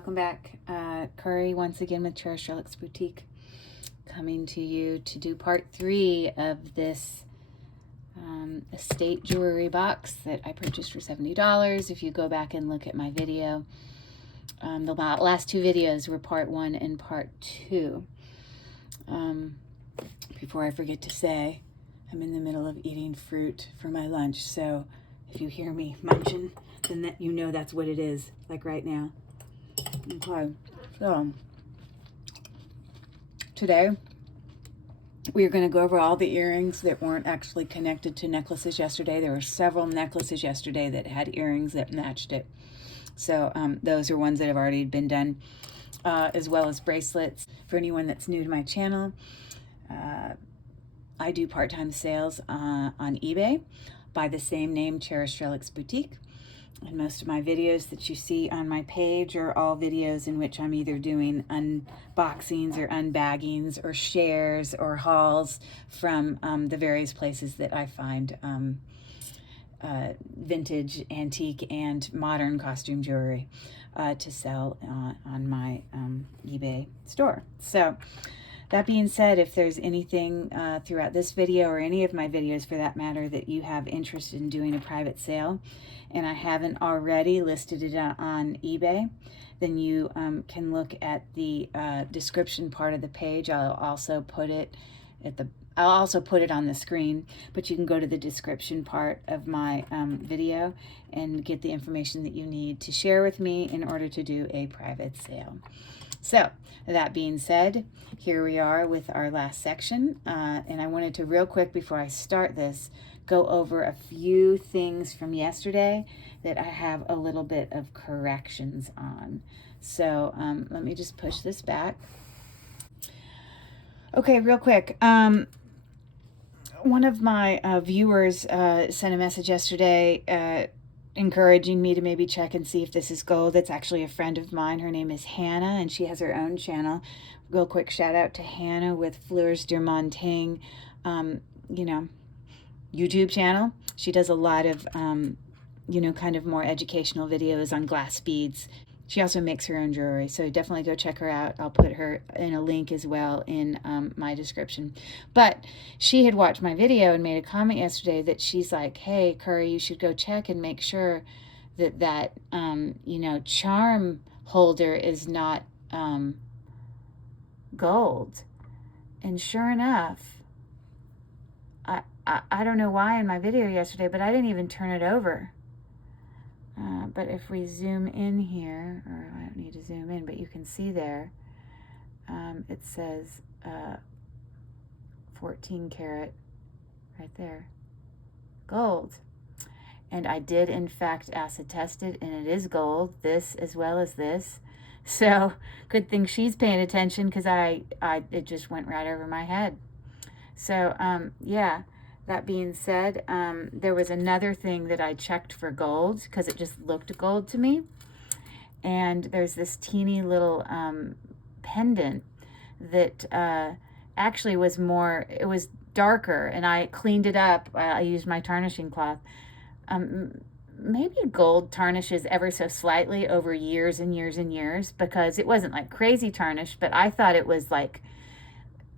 welcome back. Curry once again with Cherished Relics Boutique, coming to you to do part 3 of this estate jewelry box that I purchased for $70. If you go back and look at my video, the last 2 videos were part 1 and part 2. Before I forget to say, I'm in the middle of eating fruit for my lunch, so if you hear me munching, then that you know that's what it is, like right now. Okay, so today we're going to go over all the earrings that weren't actually connected to necklaces yesterday. There were several necklaces yesterday that had earrings that matched it. So those are ones that have already been done, as well as bracelets. For anyone that's new to my channel, I do part-time sales on eBay by the same name, Cherished Relics Boutique. And most of my videos that you see on my page are all videos in which I'm either doing unboxings or unbaggings or shares or hauls from the various places that I find vintage, antique, and modern costume jewelry to sell on my eBay store. So that being said, if there's anything throughout this video or any of my videos for that matter that you have interest in doing a private sale and I haven't already listed it on eBay, then you can look at the description part of the page. I'll also put it on the screen, but you can go to the description part of my video and get the information that you need to share with me in order to do a private sale. So that being said, here we are with our last section, and I wanted to real quick before I start this go over a few things from yesterday that I have a little bit of corrections on. So let me just push this back. Okay, real quick. One of my viewers sent a message yesterday encouraging me to maybe check and see if this is gold. It's actually a friend of mine. Her name is Hannah, and she has her own channel. Real quick shout out to Hannah with Fleurs de Montaigne, YouTube channel. She does a lot of, kind of more educational videos on glass beads. She also makes her own jewelry, so definitely go check her out. I'll put her in a link as well in my description. But she had watched my video and made a comment yesterday that she's like, hey, Curry, you should go check and make sure that charm holder is not gold. And sure enough, I don't know why in my video yesterday, but I didn't even turn it over. But if we zoom in here, or I don't need to zoom in, but you can see there, it says 14 karat right there, gold. And I did in fact acid test it, and it is gold, this as well as this. So good thing she's paying attention, because it just went right over my head. So yeah. That being said, there was another thing that I checked for gold because it just looked gold to me. And there's this teeny little pendant that actually was it was darker, and I cleaned it up. I used my tarnishing cloth. Maybe gold tarnishes ever so slightly over years and years and years, because it wasn't like crazy tarnish, but I thought it was like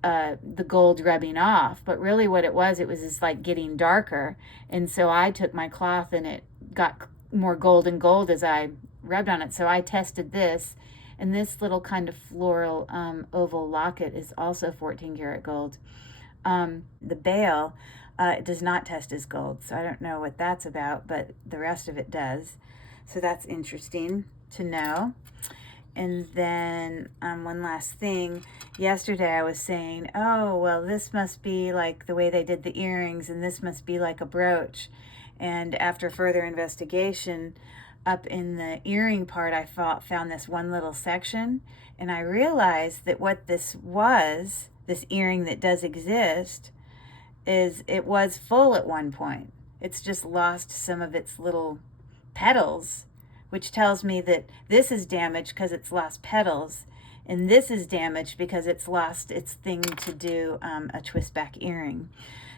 the gold rubbing off, but really what it was just like getting darker. And so I took my cloth and it got more gold and gold as I rubbed on it. So I tested this, and this little kind of floral oval locket is also 14 karat gold. The bail it does not test as gold, so I don't know what that's about, but the rest of it does. So that's interesting to know. And then one last thing, yesterday I was saying, oh, well, this must be like the way they did the earrings, and this must be like a brooch. And after further investigation, up in the earring part, I found this one little section, and I realized that what this was, this earring that does exist, is it was full at one point. It's just lost some of its little petals, which tells me that this is damaged because it's lost petals, and this is damaged because it's lost its thing to do a twist back earring.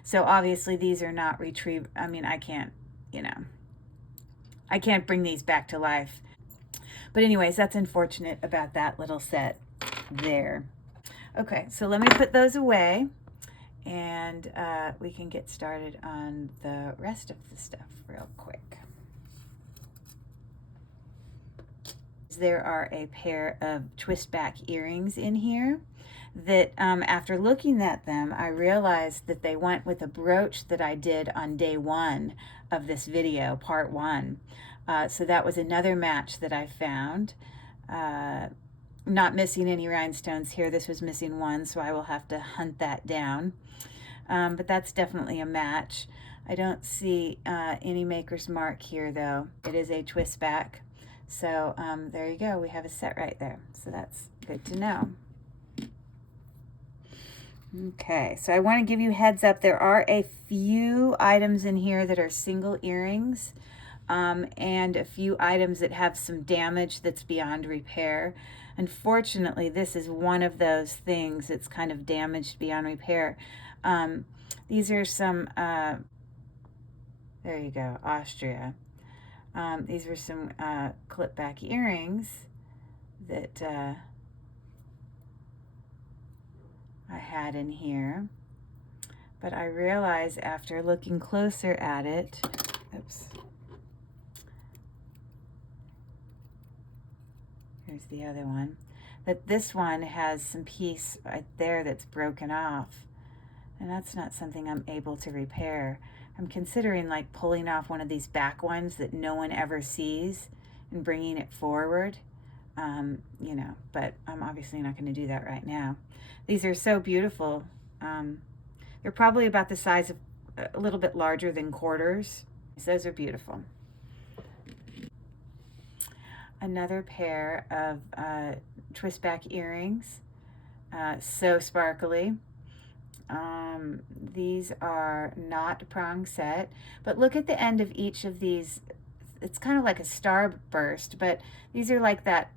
So obviously these are not retrieved. I mean, I can't bring these back to life. But anyways, that's unfortunate about that little set there. Okay, so let me put those away, and we can get started on the rest of the stuff real quick. There are a pair of twist back earrings in here that after looking at them, I realized that they went with a brooch that I did on day 1 of this video, part 1. So that was another match that I found. Not missing any rhinestones here. This was missing one, so I will have to hunt that down. But that's definitely a match. I don't see any maker's mark here, though. It is a twist back. So there you go. We have a set right there. So that's good to know. Okay, so I want to give you heads up. There are a few items in here that are single earrings, and a few items that have some damage that's beyond repair. Unfortunately, this is one of those things that's kind of damaged beyond repair. These are some, there you go, Austria. These were some clip back earrings that I had in here, but I realized after looking closer at it, oops, here's the other one, that this one has some piece right there that's broken off, and that's not something I'm able to repair. I'm considering like pulling off one of these back ones that no one ever sees and bringing it forward, you know, but I'm obviously not going to do that right now. These are so beautiful. They're probably about the size of, a little bit larger than quarters. So those are beautiful. Another pair of twist back earrings, so sparkly. These are not prong set, but look at the end of each of these. It's kind of like a starburst, but these are like that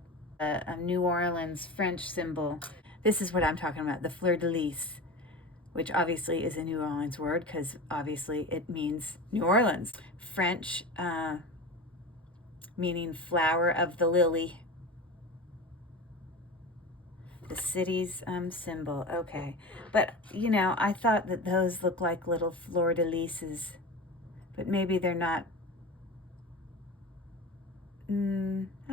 New Orleans French symbol. This is what I'm talking about, the fleur de lis, which obviously is a New Orleans word because obviously it means New Orleans. French, meaning flower of the lily. The city's symbol. Okay, but you know, I thought that those look like little fleur de lises, but maybe they're not. I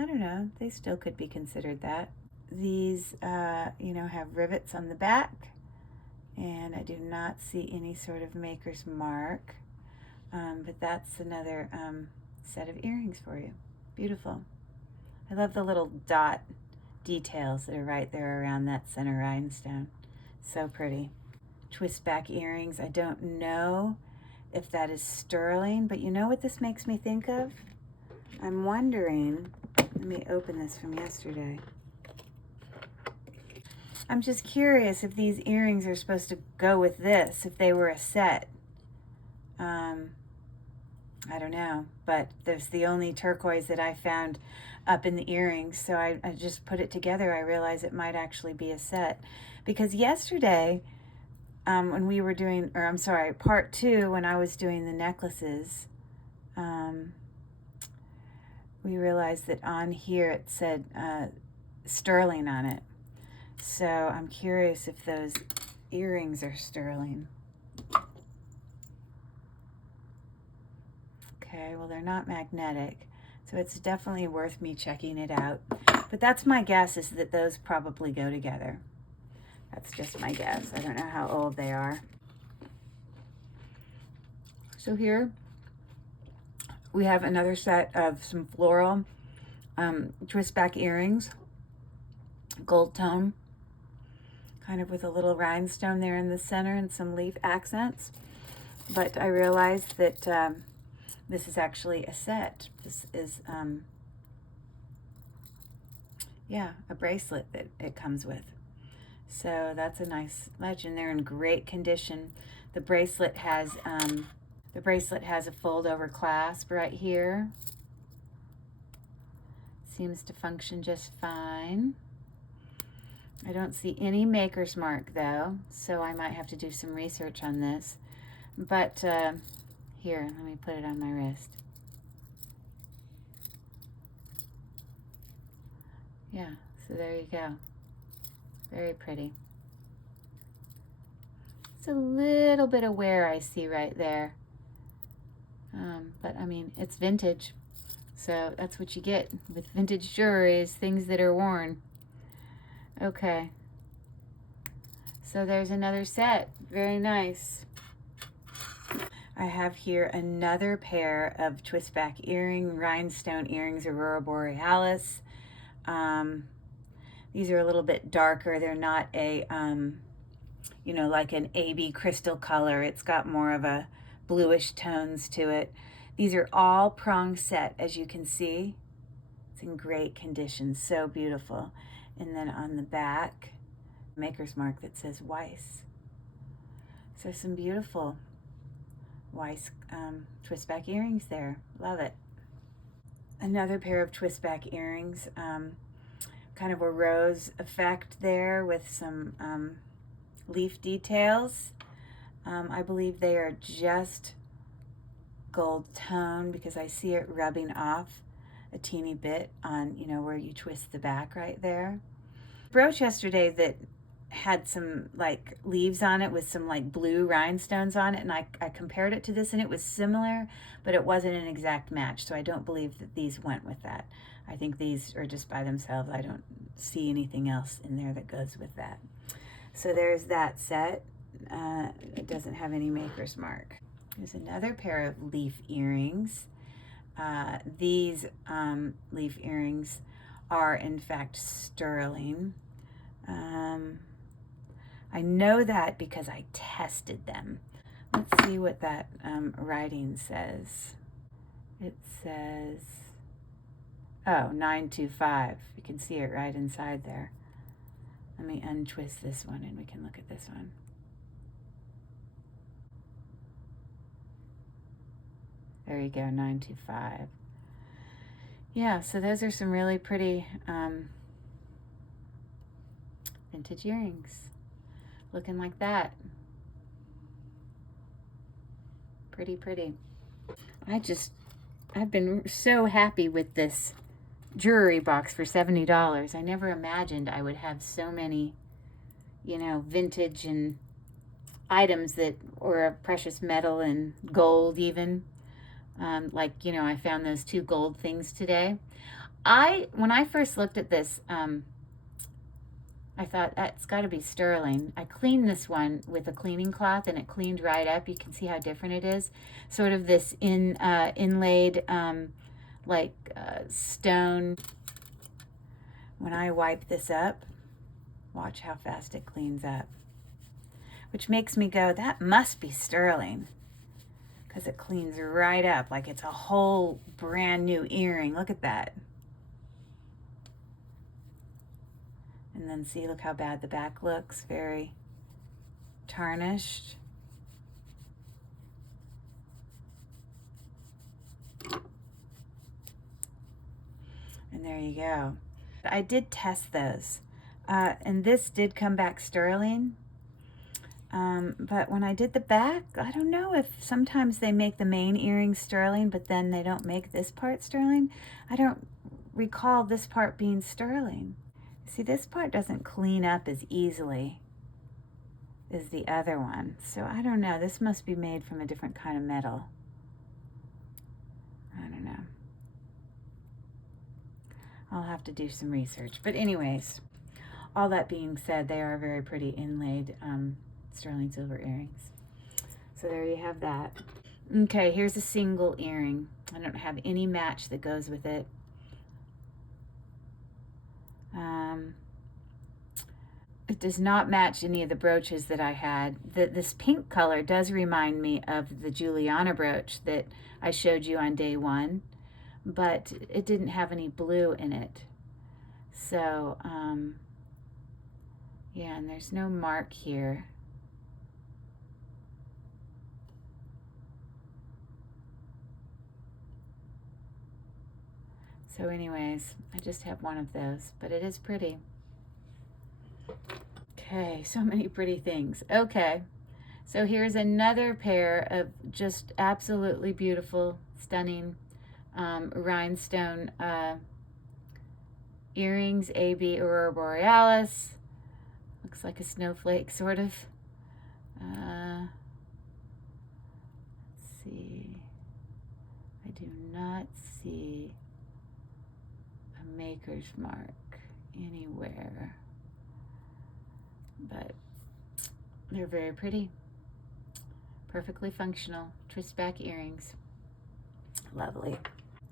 don't know. They still could be considered that. These, you know, have rivets on the back, and I do not see any sort of maker's mark. But that's another set of earrings for you. Beautiful. I love the little dot details that are right there around that center rhinestone. So pretty. Twist back earrings. I don't know if that is sterling, but you know what this makes me think of? I'm wondering, let me open this from yesterday. I'm just curious if these earrings are supposed to go with this, if they were a set. I don't know, but there's the only turquoise that I found up in the earrings, so I just put it together. I realized it might actually be a set, because yesterday when we were doing, or I'm sorry, part 2, when I was doing the necklaces, we realized that on here it said sterling on it. So I'm curious if those earrings are sterling. Okay, well, they're not magnetic, so it's definitely worth me checking it out. But that's my guess, is that those probably go together. That's just my guess. I don't know how old they are. So here we have another set of some floral twist back earrings, gold tone, kind of with a little rhinestone there in the center and some leaf accents. But I realized that this is actually a set. This is, yeah, a bracelet that it comes with. So that's a nice legend. They're in great condition. The bracelet has a fold-over clasp right here. Seems to function just fine. I don't see any maker's mark though, so I might have to do some research on this. But here, let me put it on my wrist. Yeah, so there you go. Very pretty. It's a little bit of wear I see right there. But I mean, it's vintage. So that's what you get with vintage jewelry, is things that are worn. Okay. So there's another set. Very nice. I have here another pair of twist back rhinestone earrings, Aurora Borealis. These are a little bit darker. They're not a, you know, like an AB crystal color. It's got more of a bluish tones to it. These are all prong set, as you can see. It's in great condition, so beautiful. And then on the back, maker's mark that says Weiss. So some beautiful Weiss twist back earrings there. Love it. Another pair of twist back earrings, kind of a rose effect there with some leaf details. I believe they are just gold tone because I see it rubbing off a teeny bit on, you know, where you twist the back right there. Brooch yesterday that had some like leaves on it with some like blue rhinestones on it, and I compared it to this and it was similar, but it wasn't an exact match, so I don't believe that these went with that. I think these are just by themselves. I don't see anything else in there that goes with that. So there's that set. It doesn't have any maker's mark. There's another pair of leaf earrings. These leaf earrings are in fact sterling. I know that because I tested them. Let's see what that writing says. It says, oh, 925. You can see it right inside there. Let me untwist this one and we can look at this one. There you go, 925. Yeah, so those are some really pretty vintage earrings. Looking like that. Pretty, pretty. I've been so happy with this jewelry box for $70. I never imagined I would have so many, you know, vintage and items that were of precious metal and gold even. Like, you know, I found those 2 gold things today. When I first looked at this, I thought it's got to be sterling. I cleaned this one with a cleaning cloth and it cleaned right up. You can see how different it is. Sort of this inlaid stone. When I wipe this up, watch how fast it cleans up. Which makes me go, that must be sterling. Because it cleans right up like it's a whole brand new earring. Look at that. And then see, look how bad the back looks. Very tarnished. And there you go. I did test those. And this did come back sterling. But when I did the back, I don't know if sometimes they make the main earring sterling, but then they don't make this part sterling. I don't recall this part being sterling. See, this part doesn't clean up as easily as the other one. So I don't know. This must be made from a different kind of metal. I don't know. I'll have to do some research. But anyways, all that being said, they are very pretty inlaid sterling silver earrings. So there you have that. Okay, here's a single earring. I don't have any match that goes with it. It does not match any of the brooches that I had. This pink color does remind me of the Juliana brooch that I showed you on day 1, but it didn't have any blue in it. So, yeah, and there's no mark here. So anyways, I just have one of those, but it is pretty. Okay, so many pretty things. Okay, so here's another pair of just absolutely beautiful, stunning rhinestone earrings, AB Aurora Borealis. Looks like a snowflake, sort of. Let's see. I do not see a maker's mark anywhere, but they're very pretty. Perfectly functional twist back earrings. Lovely.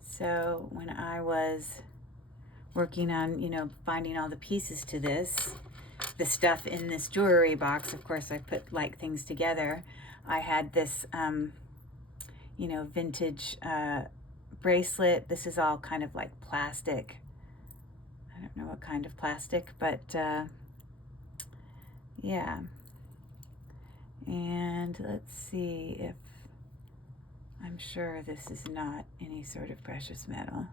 So when I was working on, you know, finding all the pieces to this, the stuff in this jewelry box, of course I put like things together. I had this, you know, vintage bracelet. This is all kind of like plastic. I don't know what kind of plastic, but yeah. And let's see if, I'm sure this is not any sort of precious metal.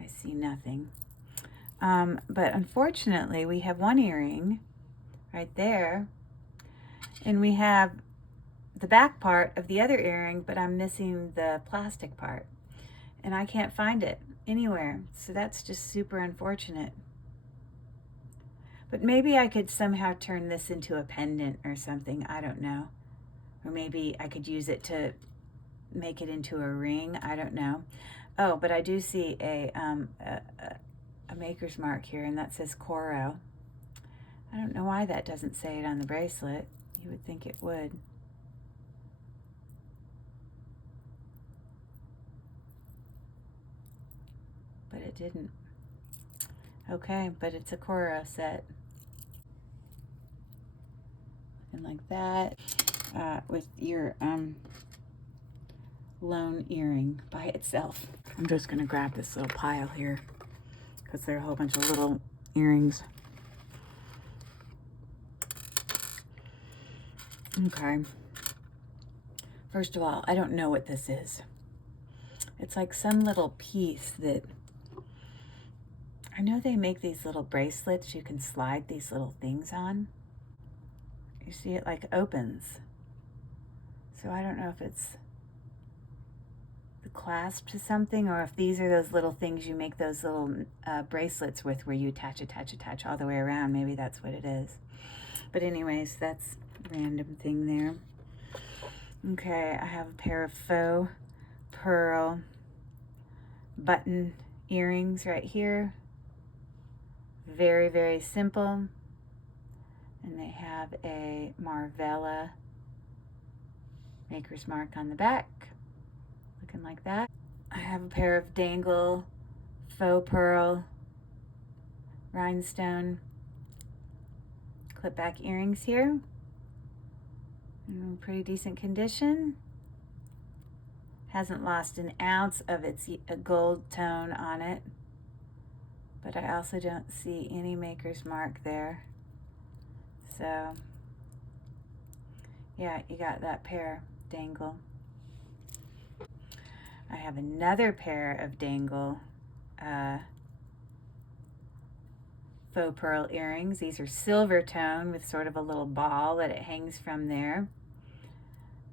I see nothing. But unfortunately, we have one earring right there, and we have the back part of the other earring, but I'm missing the plastic part, and I can't find it anywhere. So that's just super unfortunate. But maybe I could somehow turn this into a pendant or something. I don't know. Or maybe I could use it to make it into a ring. I don't know. Oh, but I do see a maker's mark here, and that says Coro. I don't know why that doesn't say it on the bracelet. You would think it would. But it didn't. Okay, but it's a Coro set. Looking like that. With your lone earring by itself. I'm just gonna grab this little pile here because there are a whole bunch of little earrings. Okay. First of all, I don't know what this is. It's like some little piece that, I know they make these little bracelets you can slide these little things on. You see it like opens. So I don't know if it's the clasp to something, or if these are those little things you make those little bracelets with, where you attach all the way around. Maybe that's what it is. But anyways, that's a random thing there. Okay, I have a pair of faux pearl button earrings right here. Very, very simple. And they have a Marvella maker's mark on the back, looking like that. I have a pair of dangle faux pearl rhinestone clip back earrings here. In pretty decent condition. Hasn't lost an ounce of its gold tone on it. But I also don't see any maker's mark there. So, yeah, you got that pair, dangle. I have another pair of dangle faux pearl earrings. These are silver tone with sort of a little ball that it hangs from there.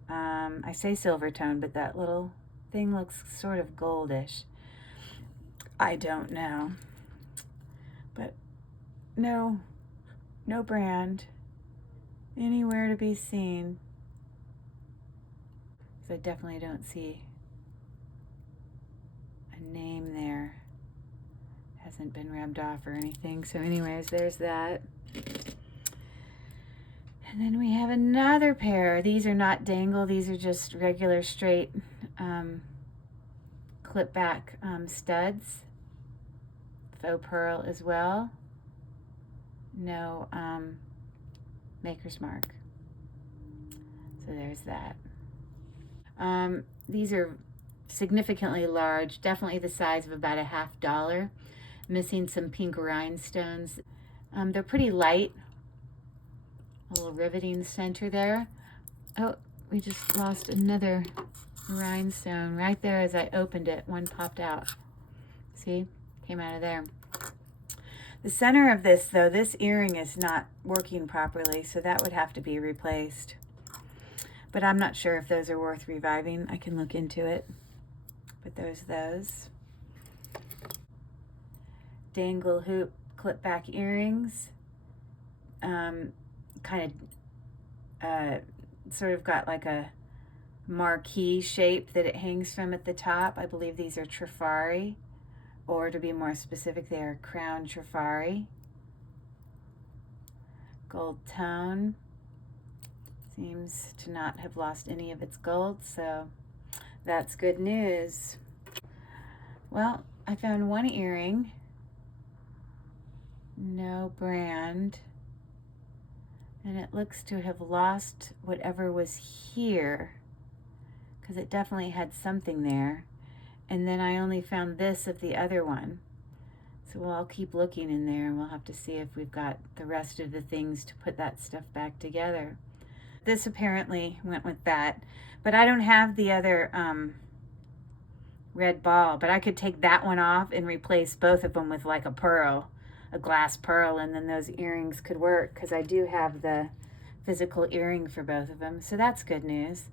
I say silver tone, but that little thing looks sort of goldish. I don't know. But no brand anywhere to be seen. So I definitely don't see a name there. Hasn't been rubbed off or anything. So anyways, there's that. And then we have another pair. These are not dangle. These are just regular straight clip back studs. Faux pearl as well. No maker's mark. So there's that. These are significantly large, definitely the size of about $50. Missing some pink rhinestones. They're pretty light. A little riveting center there. Oh, we just lost another rhinestone right there as I opened it. One popped out. See? Came out of there. The center of this, though, this earring is not working properly, so that would have to be replaced. But I'm not sure if those are worth reviving. I can look into it. But there's those. dangle hoop clip back earrings. Kind of sort of got like a marquee shape that it hangs from at the top. I believe these are Trifari, or to be more specific, they are crown Trifari. Gold tone. Seems to not have lost any of its gold, so that's good news. Well, I found one earring. No brand. And it looks to have lost whatever was here, because it definitely had something there. And then I only found this of the other one. So I'll keep looking in there, and we'll have to see if we've got the rest of the things to put that stuff back together. This apparently went with that, but I don't have the other red ball, but I could take that one off and replace both of them with like a pearl, a glass pearl, and then those earrings could work, because I do have the physical earring for both of them. So that's good news.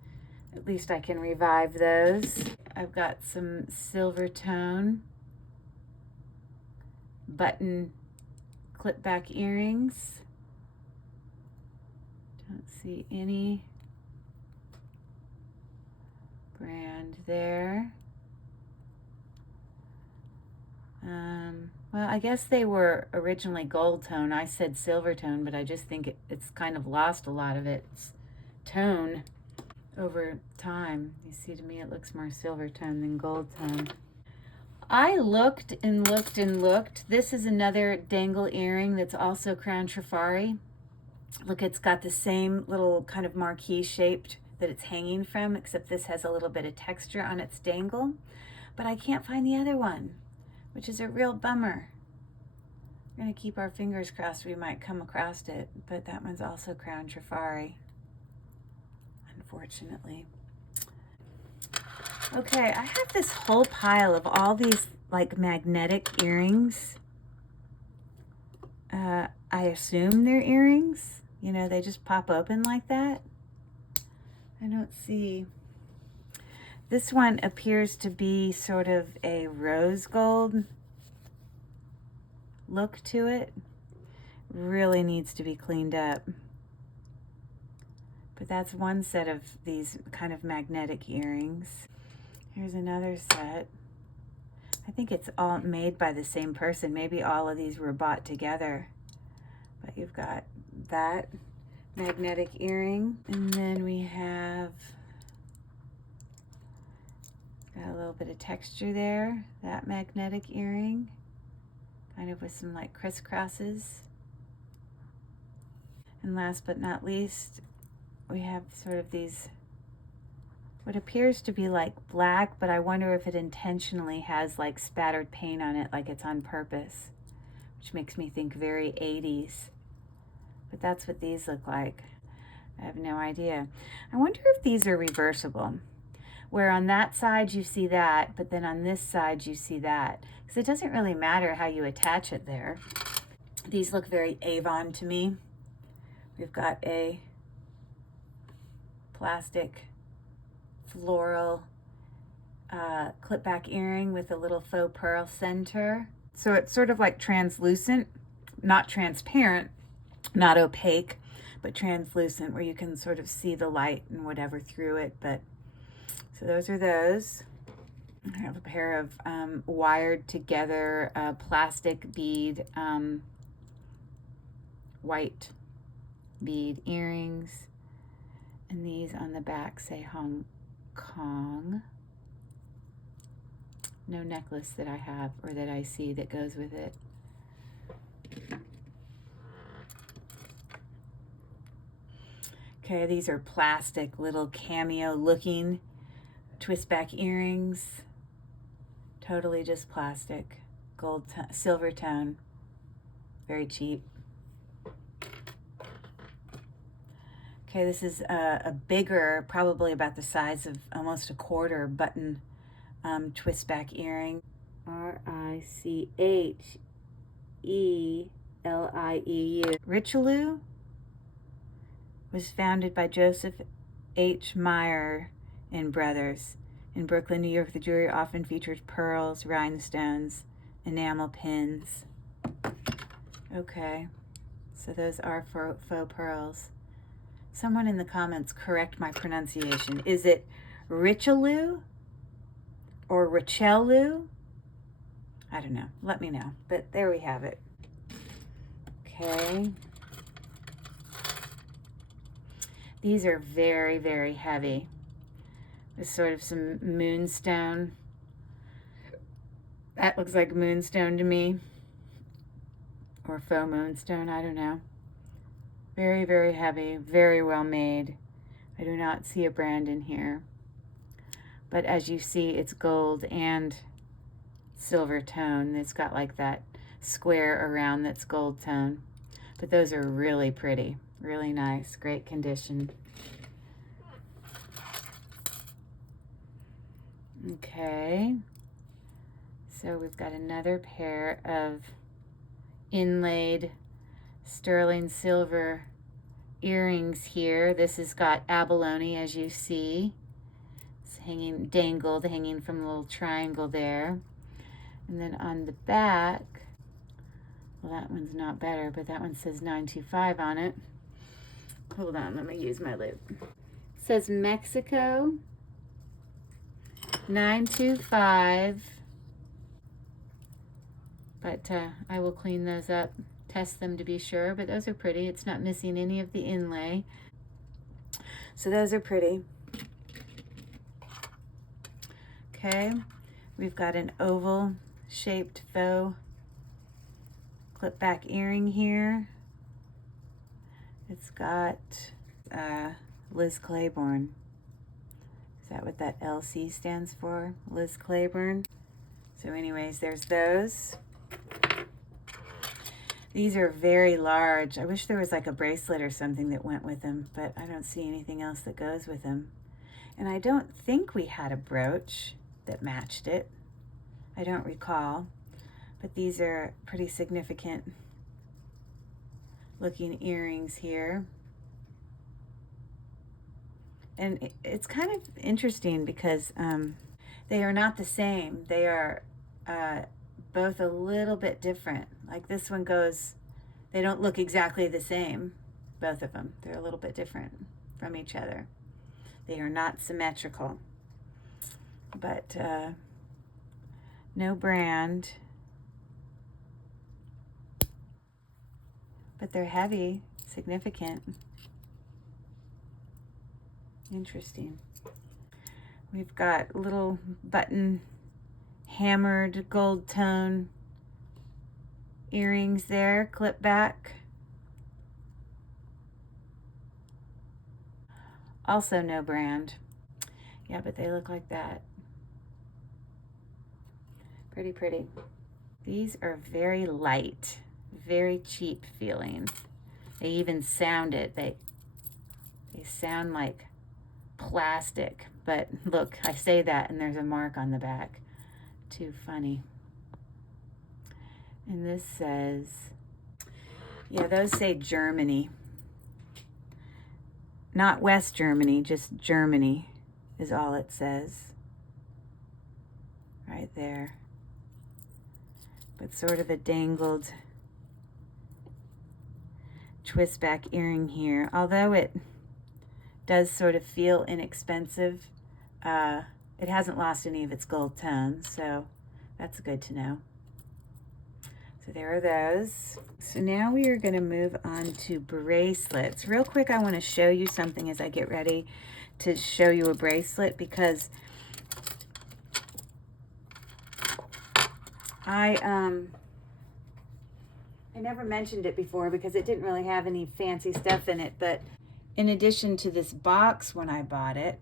At least I can revive those. I've got some silver tone button clip back earrings. Don't see any brand there. Well, I guess they were originally gold tone. I said silver tone, but I just think it's kind of lost a lot of its tone over time. You see, to me it looks more silver tone than gold tone. I looked and looked and looked. This is another dangle earring that's also crown Trifari. Look, it's got the same little kind of marquee shaped that it's hanging from, except this has a little bit of texture on its dangle. But I can't find the other one, which is a real bummer. We're gonna keep our fingers crossed we might come across it, but that one's also crown Trifari, unfortunately. Okay, I have this whole pile of all these like magnetic earrings. I assume they're earrings. You know, they just pop open like that. I don't see. This one appears to be sort of a rose gold look to it. Really needs to be cleaned up. But that's one set of these kind of magnetic earrings. Here's another set. I think it's all made by the same person. Maybe all of these were bought together. But you've got that magnetic earring. And then we have got a little bit of texture there. That magnetic earring, kind of with some like crisscrosses. And last but not least, we have sort of these, what appears to be like black, but I wonder if it intentionally has like spattered paint on it, like it's on purpose, which makes me think very 80s. But that's what these look like. I have no idea. I wonder if these are reversible, where on that side you see that, but then on this side you see that. Because it doesn't really matter how you attach it there. These look very Avon to me. We've got a plastic floral clip back earring with a little faux pearl center. So it's sort of like translucent, not transparent, not opaque, but translucent, where you can sort of see the light and whatever through it. But so those are those. I have a pair of wired together plastic bead, white bead earrings. And these on the back say Hong Kong. No necklace that I have or that I see that goes with it. Okay, these are plastic little cameo looking twist back earrings. Totally just plastic. Gold, silver tone. Very cheap. Okay, this is a bigger, probably about the size of almost a quarter button twist back earring. Richelieu. Richelieu was founded by Joseph H. Meyer and Brothers. In Brooklyn, New York, the jewelry often featured pearls, rhinestones, enamel pins. Okay, so those are faux pearls. Someone in the comments correct my pronunciation. Is it Richelieu or Richelieu? I don't know. Let me know. But there we have it. Okay. These are very, very heavy. There's sort of some moonstone. That looks like moonstone to me. Or faux moonstone, I don't know. Very, very heavy, very well made. I do not see a brand in here. But as you see, it's gold and silver tone. It's got like that square around that's gold tone. But those are really pretty, really nice, great condition. Okay, so we've got another pair of inlaid sterling silver earrings here. This has got abalone, as you see. It's hanging, dangled, hanging from the little triangle there. And then on the back, well, that one's not better, but that one says 925 on it. Hold on, let me use my loop. It says Mexico 925. But I will clean those up, test them to be sure, but those are pretty. It's not missing any of the inlay. So those are pretty. Okay, we've got an oval shaped faux clip back earring here. It's got Liz Claiborne. Is that what that LC stands for? Liz Claiborne. So anyways, there's those. These are very large. I wish there was like a bracelet or something that went with them, but I don't see anything else that goes with them. And I don't think we had a brooch that matched it. I don't recall, but these are pretty significant looking earrings here. And it's kind of interesting because they are not the same. They are both a little bit different. Like this one goes, they don't look exactly the same, both of them. They're a little bit different from each other. They are not symmetrical, but no brand. But they're heavy, significant. Interesting. We've got little button hammered gold tone earrings there, clip back. Also no brand. Yeah, but they look like that. Pretty pretty. These are very light, very cheap feeling. They even sound it. They sound like plastic, but look, I say that and there's a mark on the back. Too funny. And this says, yeah, those say Germany. Not West Germany, just Germany is all it says. Right there. But sort of a dangled twist back earring here. Although it does sort of feel inexpensive, it hasn't lost any of its gold tones, so that's good to know. So there are those. So now we are going to move on to bracelets. Real quick, I want to show you something as I get ready to show you a bracelet, because I never mentioned it before because it didn't really have any fancy stuff in it, but in addition to this box when I bought it,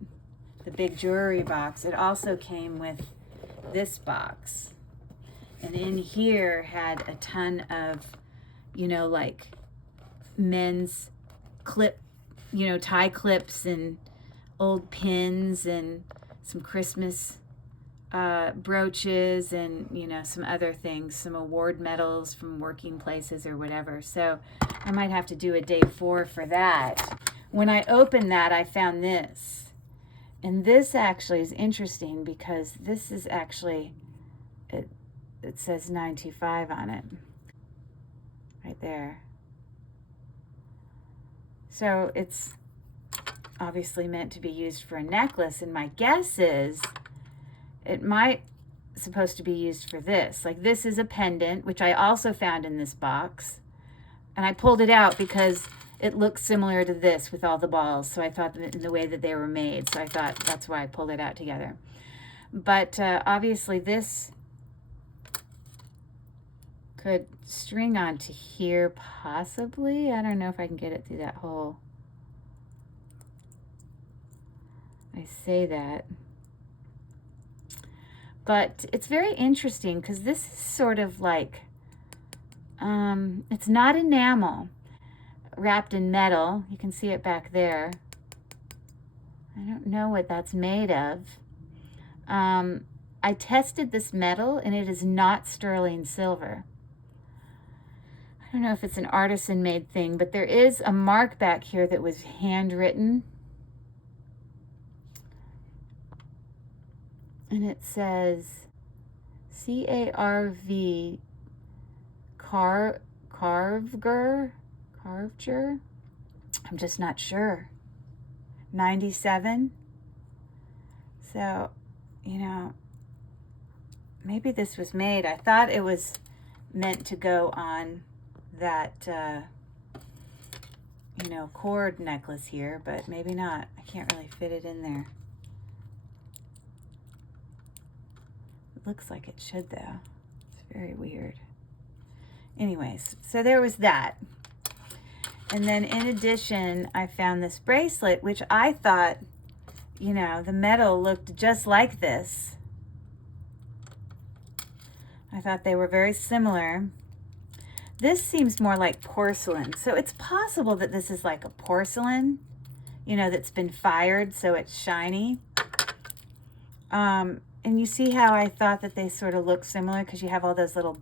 the big jewelry box, it also came with this box. And in here had a ton of, you know, like men's clip, you know, tie clips and old pins and some Christmas brooches and, you know, some other things, some award medals from working places or whatever. So I might have to do a day 4 for that. When I opened that, I found this. And this actually is interesting because this is actually, it says 925 on it. right there. So it's obviously meant to be used for a necklace, and my guess is it might supposed to be used for this. Like this is a pendant, which I also found in this box, and I pulled it out because it looks similar to this with all the balls. So I thought that in the way that they were made. So I thought that's why I pulled it out together. But obviously this could string onto here possibly. I don't know if I can get it through that hole. I say that. But it's very interesting because this is sort of like, it's not enamel wrapped in metal. You can see it back there. I don't know what that's made of. I tested this metal and it is not sterling silver. I don't know if it's an artisan made thing, but there is a mark back here that was handwritten. And it says C-A-R-V carvger. I'm just not sure. 97. So, you know, maybe this was made. I thought it was meant to go on that, you know, cord necklace here, but maybe not. I can't really fit it in there. It looks like it should though. It's very weird. Anyways, so there was that. And then in addition, I found this bracelet, which I thought, you know, the metal looked just like this. I thought they were very similar. This seems more like porcelain. So it's possible that this is like a porcelain, you know, that's been fired, so it's shiny. And you see how I thought that they sort of look similar because you have all those little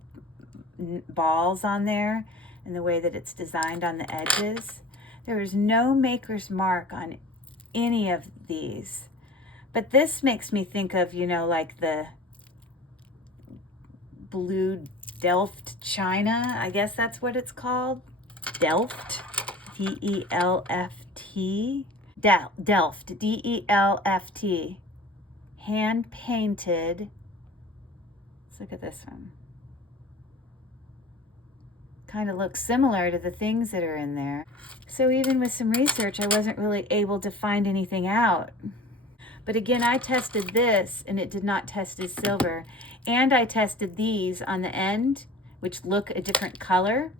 balls on there and the way that it's designed on the edges. There is no maker's mark on any of these. But this makes me think of, you know, like the blue Delft china. I guess that's what it's called. Delft. D-E-L-F-T. Delft. D-E-L-F-T. Hand painted. Let's look at this one. Kind of looks similar to the things that are in there. So even with some research, I wasn't really able to find anything out. But again, I tested this and it did not test as silver. And I tested these on the end, which look a different color.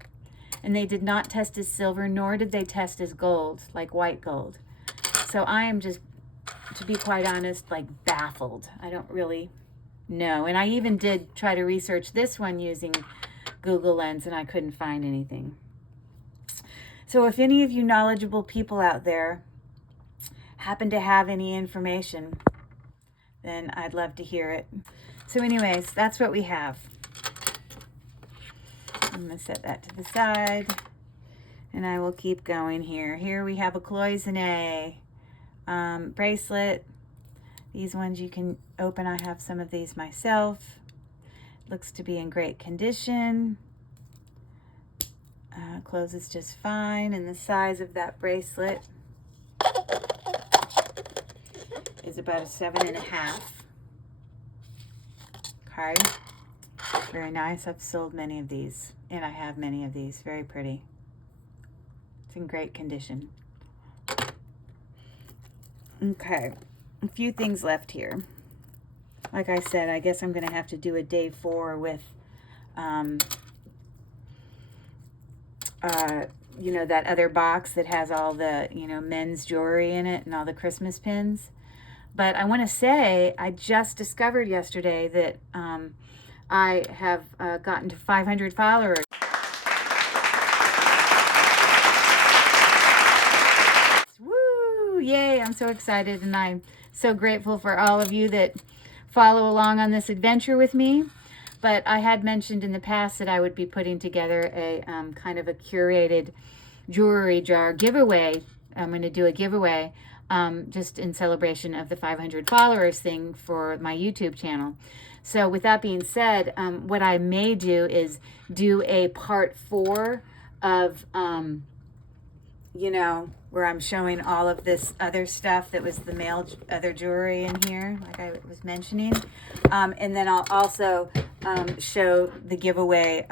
And they did not test as silver, nor did they test as gold, like white gold. So I am just, to be quite honest, like baffled. I don't really know. And I even did try to research this one using Google Lens and I couldn't find anything. So if any of you knowledgeable people out there happen to have any information, then I'd love to hear it. So anyways, that's what we have. I'm going to set that to the side and I will keep going here. Here we have a cloisonne bracelet. These ones you can open. I have some of these myself. Looks to be in great condition. Closes just fine, and the size of that bracelet is about a 7.5. Okay, very nice. I've sold many of these, and I have many of these. Very pretty. It's in great condition. Okay, a few things left here. Like I said, I guess I'm going to have to do a day 4 with, you know, that other box that has all the, you know, men's jewelry in it and all the Christmas pins. But I want to say, I just discovered yesterday that I have gotten to 500 followers. Woo! Yay! I'm so excited, and I'm so grateful for all of you that follow along on this adventure with me. But I had mentioned in the past that I would be putting together a kind of a curated jewelry jar giveaway. I'm going to do a giveaway just in celebration of the 500 followers thing for my YouTube channel. So with that being said, what I may do is do a part 4 of, you know, where I'm showing all of this other stuff that was the male other jewelry in here, like I was mentioning. And then I'll also show the giveaway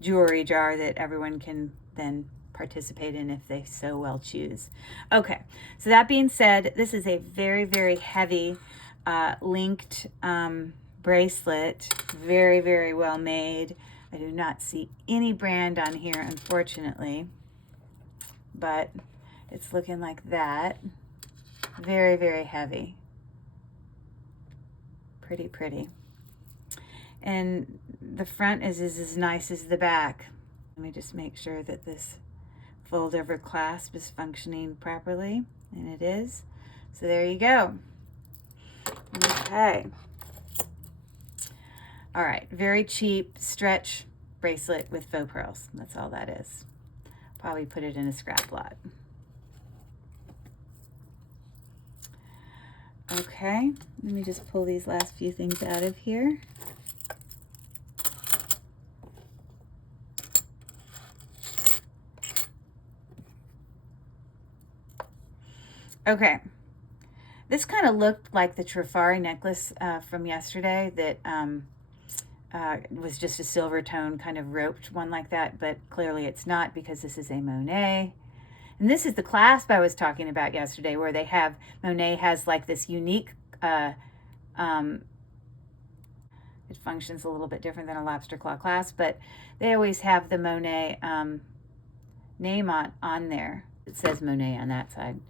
jewelry jar that everyone can then participate in if they so well choose. Okay, so that being said, this is a very, very heavy linked bracelet, very, very well made. I do not see any brand on here, unfortunately, but it's looking like that. Very, very heavy. Pretty, pretty. And the front is as nice as the back. Let me just make sure that this fold over clasp is functioning properly, and it is. So there you go. Okay. All right, very cheap stretch bracelet with faux pearls. That's all that is. Probably put it in a scrap lot. Okay, let me just pull these last few things out of here. Okay, this kind of looked like the Trifari necklace from yesterday that was just a silver tone kind of roped one like that, but clearly it's not because this is a Monet. And this is the clasp I was talking about yesterday, where they have, Monet has like this unique, it functions a little bit different than a lobster claw clasp, but they always have the Monet name on there. It says Monet on that side.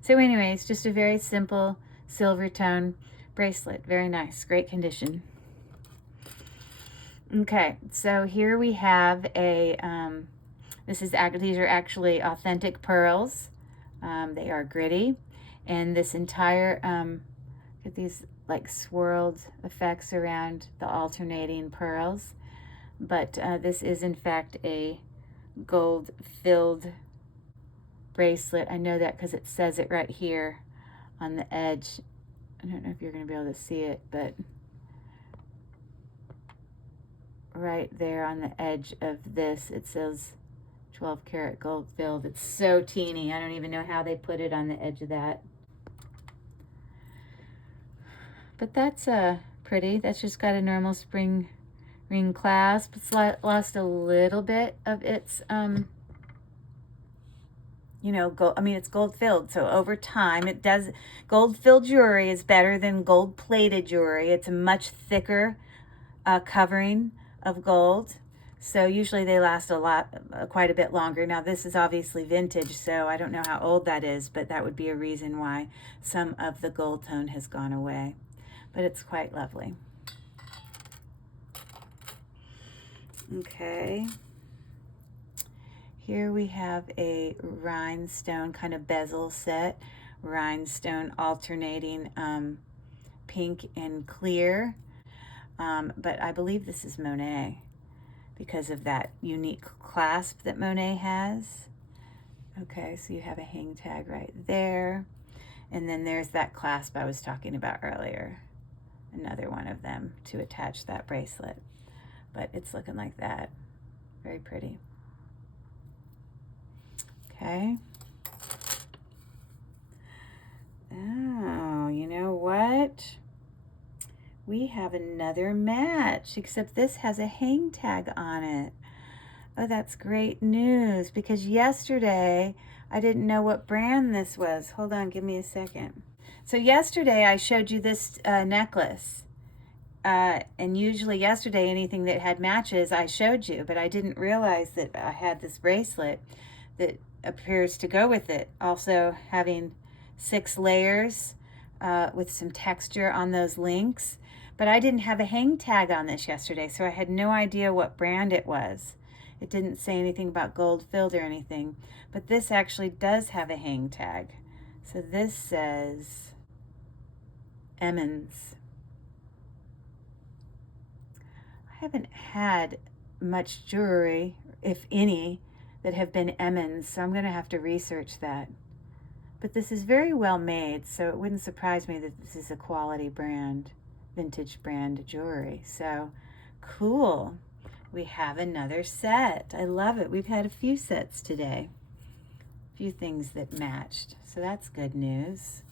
So anyways, just a very simple silver tone bracelet. Very nice, great condition. Okay, so here we have a, these are actually authentic pearls. They are gritty. And this entire, look at these like swirled effects around the alternating pearls. But this is in fact a gold filled bracelet. I know that because it says it right here on the edge. I don't know if you're going to be able to see it, but right there on the edge of this, it says 12 karat gold filled. It's so teeny. I don't even know how they put it on the edge of that. But that's pretty. That's just got a normal spring ring clasp. It's lost a little bit of its, you know, it's gold filled. So over time, gold filled jewelry is better than gold plated jewelry. It's a much thicker covering of gold. So usually they last quite a bit longer. Now this is obviously vintage, so I don't know how old that is, but that would be a reason why some of the gold tone has gone away. But it's quite lovely. Okay. Here we have a rhinestone kind of bezel set, rhinestone alternating pink and clear. But I believe this is Monet because of that unique clasp that Monet has. Okay, so you have a hang tag right there. And then there's that clasp I was talking about earlier. Another one of them to attach that bracelet. But it's looking like that. Very pretty. Okay. Oh, you know what? We have another match, except this has a hang tag on it. Oh, that's great news, because yesterday I didn't know what brand this was. Hold on, give me a second. So yesterday I showed you this necklace. And usually yesterday anything that had matches I showed you, but I didn't realize that I had this bracelet that appears to go with it. Also having 6 layers with some texture on those links. But I didn't have a hang tag on this yesterday, so I had no idea what brand it was. It didn't say anything about gold filled or anything, but this actually does have a hang tag. So this says Emmons. I haven't had much jewelry, if any, that have been Emmons, so I'm going to have to research that. But this is very well made, so it wouldn't surprise me that this is a quality brand, vintage brand jewelry. So cool. we have another set. I love it. We've had a few sets today. A few things that matched. So that's good news.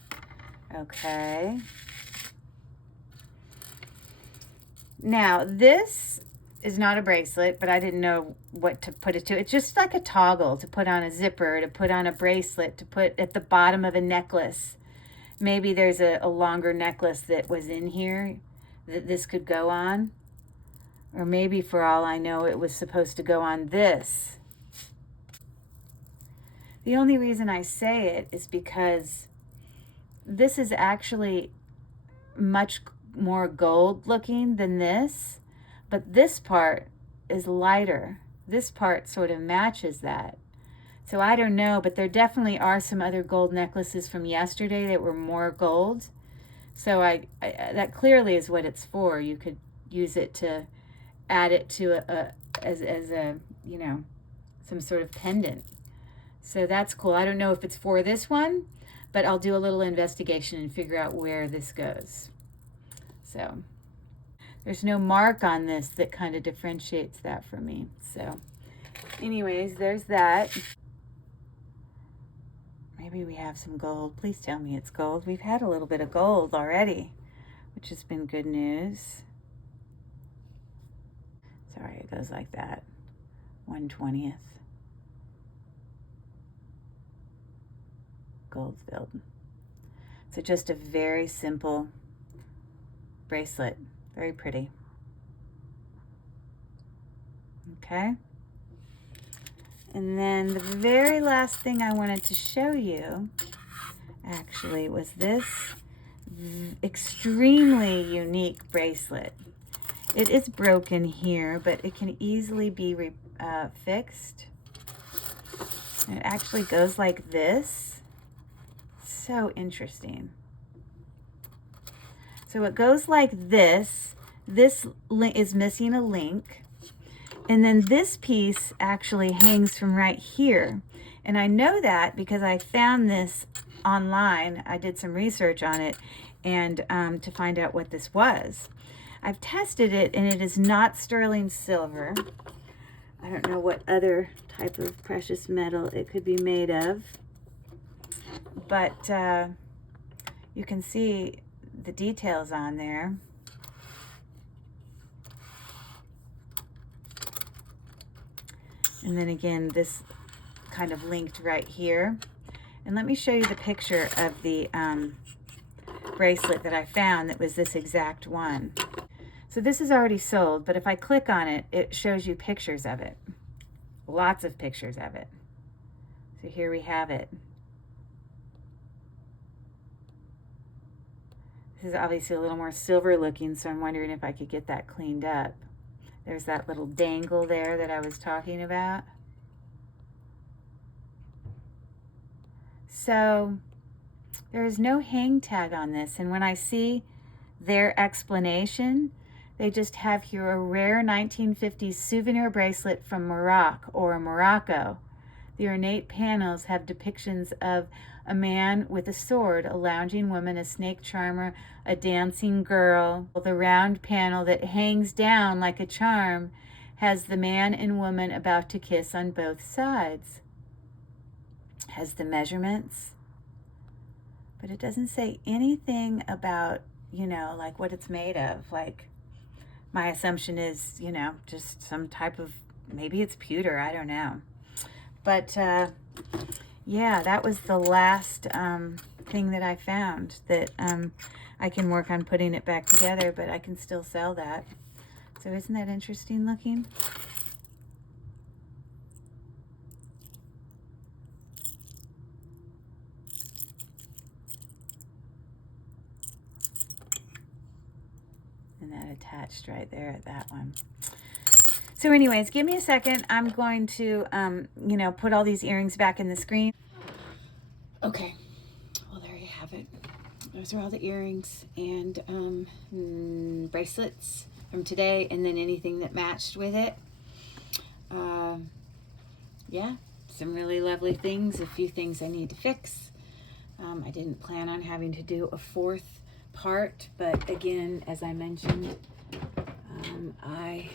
Okay. Now, this is not a bracelet, but I didn't know what to put it to. It's just like a toggle to put on a zipper, to put on a bracelet, to put at the bottom of a necklace. Maybe there's a longer necklace that was in here that this could go on. Or maybe, for all I know, it was supposed to go on this. The only reason I say it is because this is actually much more gold looking than this, but this part is lighter. This part sort of matches that. So I don't know, but there definitely are some other gold necklaces from yesterday that were more gold. So that clearly is what it's for. You could use it to add it to as a, you know, some sort of pendant. So that's cool. I don't know if it's for this one, but I'll do a little investigation and figure out where this goes. So there's no mark on this that kind of differentiates that for me. So anyways, there's that. Maybe we have some gold. Please tell me it's gold. We've had a little bit of gold already, which has been good news. Sorry, it goes like that. 1/20th. Gold filled. So just a very simple bracelet. Very pretty. Okay. And then the very last thing I wanted to show you actually was this extremely unique bracelet. It is broken here, but it can easily be fixed. And it actually goes like this. So interesting. So it goes like this. This is missing a link. And then this piece actually hangs from right here. And I know that because I found this online. I did some research on it and to find out what this was. I've tested it and it is not sterling silver. I don't know what other type of precious metal it could be made of. But you can see the details on there. And then again, this kind of linked right here. And let me show you the picture of the bracelet that I found that was this exact one. So this is already sold, but if I click on it, it shows you pictures of it. Lots of pictures of it. So here we have it. This is obviously a little more silver looking, so I'm wondering if I could get that cleaned up. There's that little dangle there that I was talking about. So there is no hang tag on this, and when I see their explanation, they just have here a rare 1950s souvenir bracelet from Morocco. The ornate panels have depictions of a man with a sword, a lounging woman, a snake charmer, a dancing girl. The round panel that hangs down like a charm has the man and woman about to kiss on both sides. Has the measurements, but it doesn't say anything about, you know, like what it's made of. Like, my assumption is, you know, just some type of, maybe it's pewter, I don't know. But yeah, that was the last thing that I found that I can work on putting it back together, but I can still sell that. So isn't that interesting looking? And that attached right there at that one. So anyways, give me a second. I'm going to, you know, put all these earrings back in the screen. Okay, well, there you have it. Those are all the earrings and bracelets from today, and then anything that matched with it. Yeah, some really lovely things, a few things I need to fix. I didn't plan on having to do a fourth part, but again, as I mentioned, I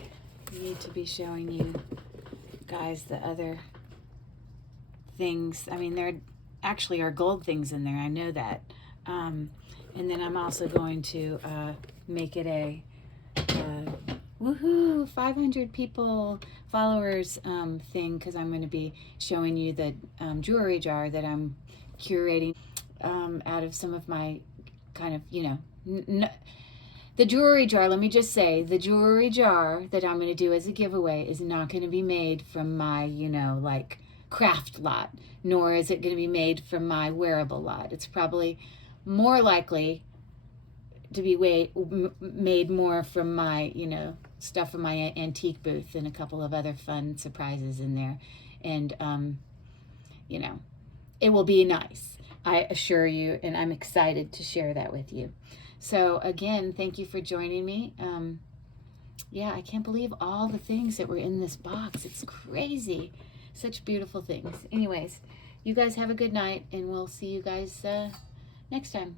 need to be showing you guys the other things. I mean, there actually are gold things in there. I know that. And then I'm also going to make it a woohoo 500 people followers thing, because I'm going to be showing you the jewelry jar that I'm curating out of some of my kind of, you know, the jewelry jar. Let me just say, the jewelry jar that I'm going to do as a giveaway is not going to be made from my, you know, like craft lot, nor is it going to be made from my wearable lot. It's probably more likely to be made more from my, you know, stuff from my antique booth and a couple of other fun surprises in there. And, you know, it will be nice, I assure you, and I'm excited to share that with you. So again, thank you for joining me. Yeah, I can't believe all the things that were in this box. It's crazy. Such beautiful things. Anyways, you guys have a good night, and we'll see you guys next time.